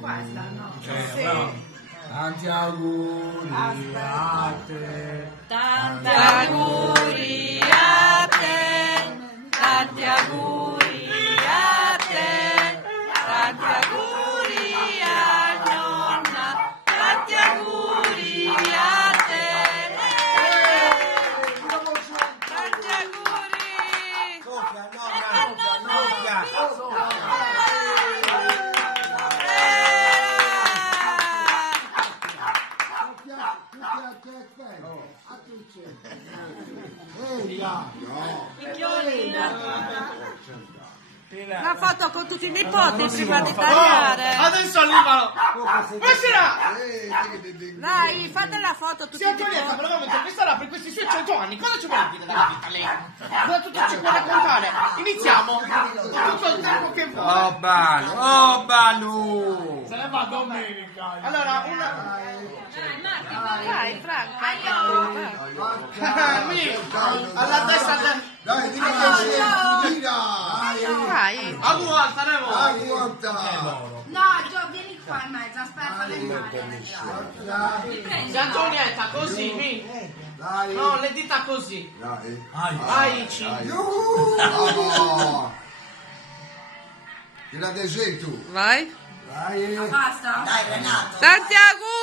questa, no? Sì. Tanti auguri a te. Tanti auguri a te. Tanti auguri a te. Tanti auguri a nonna. Tanti auguri a te. Tanti auguri. Una foto con tutti i nipoti prima di tagliare. Adesso arrivano. Buonasera. Dai, fate la foto tutti i Signor Antonietta, nipoti. volevamo intervistarla per questi suoi 100 anni. Cosa ci vuole dire della vita lei? Cosa tutto ci può raccontare? Iniziamo. Tutto il tempo che vuole. Oh Balu! Se ne va domenica. Allora, una... Dai, Franca. alla testa del... Dai, Dai. Auguro, staremo. No, Gio, vieni qua in mezzo, aspetta le mani. Signor Antonietta, così, vieni. No, le dita così. Aici. Che la desei tu? Vai. Dai. Basta? Tanti auguri.